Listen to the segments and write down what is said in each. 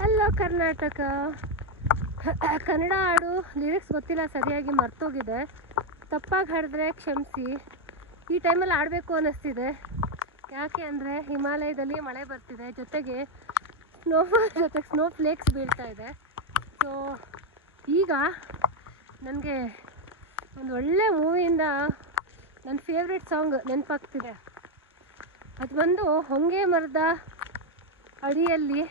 Hello Karnataka. Kannada ಹಾಡು lyrics ಗೊತ್ತಿಲ್ಲ, ಸರಿಯಾಗಿ ಮರ್ತೋಗಿದೆ. ತಪ್ಪಾಗಿ ಹಾಡಿದ್ರೆ ಕ್ಷಮಿಸಿ. ಈ ಟೈಮಲ್ಲಿ ಆಡಬೇಕು ಅನ್ನಿಸ್ತಿದೆ. ಯಾಕೆ ಅಂದರೆ ಹಿಮಾಲಯದಲ್ಲಿ ಮಳೆ ಬರ್ತಿದೆ, ಜೊತೆಗೆ ಸ್ನೋಫಾಲ್ ಜೊತೆಗೆ ಸ್ನೋ ಫ್ಲೇಕ್ಸ್ ಬೀಳ್ತಾ ಇದೆ. ಸೊ ಈಗ ನನಗೆ ಒಂದು ಒಳ್ಳೆ ಮೂವಿಯಿಂದ ನನ್ನ ಫೇವ್ರೆಟ್ ಸಾಂಗ್ ನೆನಪಾಗ್ತಿದೆ. ಅದು ಬಂದು ಹೊಂಗೆ ಮರದ ಅಡಿಯಲ್ಲಿ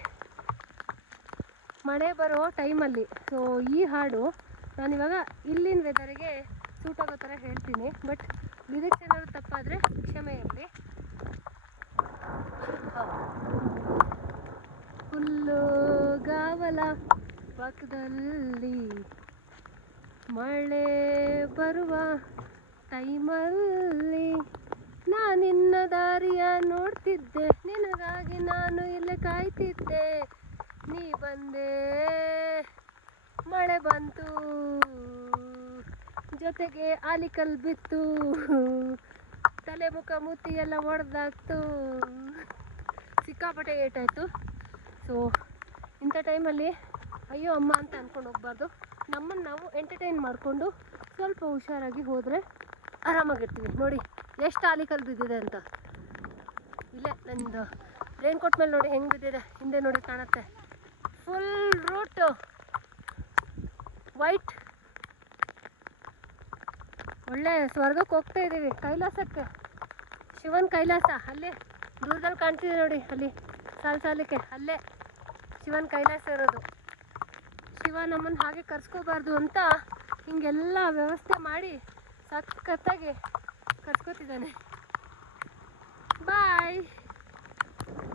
ಮಳೆ ಬರೋ ಟೈಮಲ್ಲಿ. ಸೊ ಈ ಹಾಡು ನಾನಿವಾಗ ಇಲ್ಲಿನ ವೆದರಿಗೆ ಸೂಟ್ ಆಗೋ ಥರ ಹೇಳ್ತೀನಿ, ಬಟ್ ಲಿರಿಕ್ಸ್ ಏನಾದರೂ ತಪ್ಪಾದರೆ ಕ್ಷಮೆ ಇರಲಿ. ಹುಲ್ಲುಗಾವಲ ಪಕ್ಕದಲ್ಲಿ ಮಳೆ ಬರುವ ಟೈಮಲ್ಲಿ ನಾನಿನ್ನ ದಾರಿಯ ನೋಡ್ತಿದ್ದೆ, ನಿನಗಾಗಿ ನಾನು ಇಲ್ಲೇ ಕಾಯ್ತಿದ್ದೆ, ನೀ ಬಂದೆ ಮಳೆ ಬಂತು, ಜೊತೆಗೆ ಆಲಿಕಲ್ ಬಿತ್ತು, ತಲೆ ಮುಖ ಮುತ್ತಿ ಎಲ್ಲ ಒಡೆದಾಕ್ತು, ಸಿಕ್ಕಾಪಟ್ಟೆ ಏಟಾಯಿತು. ಸೊ ಇಂಥ ಟೈಮಲ್ಲಿ ಅಯ್ಯೋ ಅಮ್ಮ ಅಂತ ಅಂದ್ಕೊಂಡು ಹೋಗ್ಬಾರ್ದು. ನಮ್ಮನ್ನು ನಾವು ಎಂಟರ್ಟೈನ್ ಮಾಡಿಕೊಂಡು ಸ್ವಲ್ಪ ಹುಷಾರಾಗಿ ಹೋದರೆ ಆರಾಮಾಗಿರ್ತೀವಿ. ನೋಡಿ ಎಷ್ಟು ಆಲಿಕಲ್ ಬಿದ್ದಿದೆ ಅಂತ. ಇಲ್ಲೇ ನಂದು ರೈನ್ ಕೋಟ್ ಮೇಲೆ ನೋಡಿ ಹೆಂಗೆ ಬಿದ್ದಿದೆ, ಹಿಂದೆ ನೋಡಿ ಕಾಣುತ್ತೆ. Full route white. ಒಳ್ಳೆ ಸ್ವರ್ಗಕ್ಕೆ ಹೋಗ್ತಾ ಇದ್ದೀವಿ, ಕೈಲಾಸಕ್ಕೆ. ಶಿವನ ಕೈಲಾಸ ಅಲ್ಲೇ ದೂರದಲ್ಲಿ ಕಾಣ್ತಿದೆ ನೋಡಿ, ಅಲ್ಲಿ ಸಾಲಕ್ಕೆ ಅಲ್ಲೇ ಶಿವನ ಕೈಲಾಸ ಇರೋದು. ಶಿವ ನಮ್ಮನ್ನು ಹಾಗೆ ಕರ್ಸ್ಕೋಬಾರ್ದು ಅಂತ ಹಿಂಗೆಲ್ಲ ವ್ಯವಸ್ಥೆ ಮಾಡಿ ಸಖತ್ತಾಗಿ ಕರ್ಸ್ಕೊತಿದ್ದಾನೆ. ಬಾಯ್.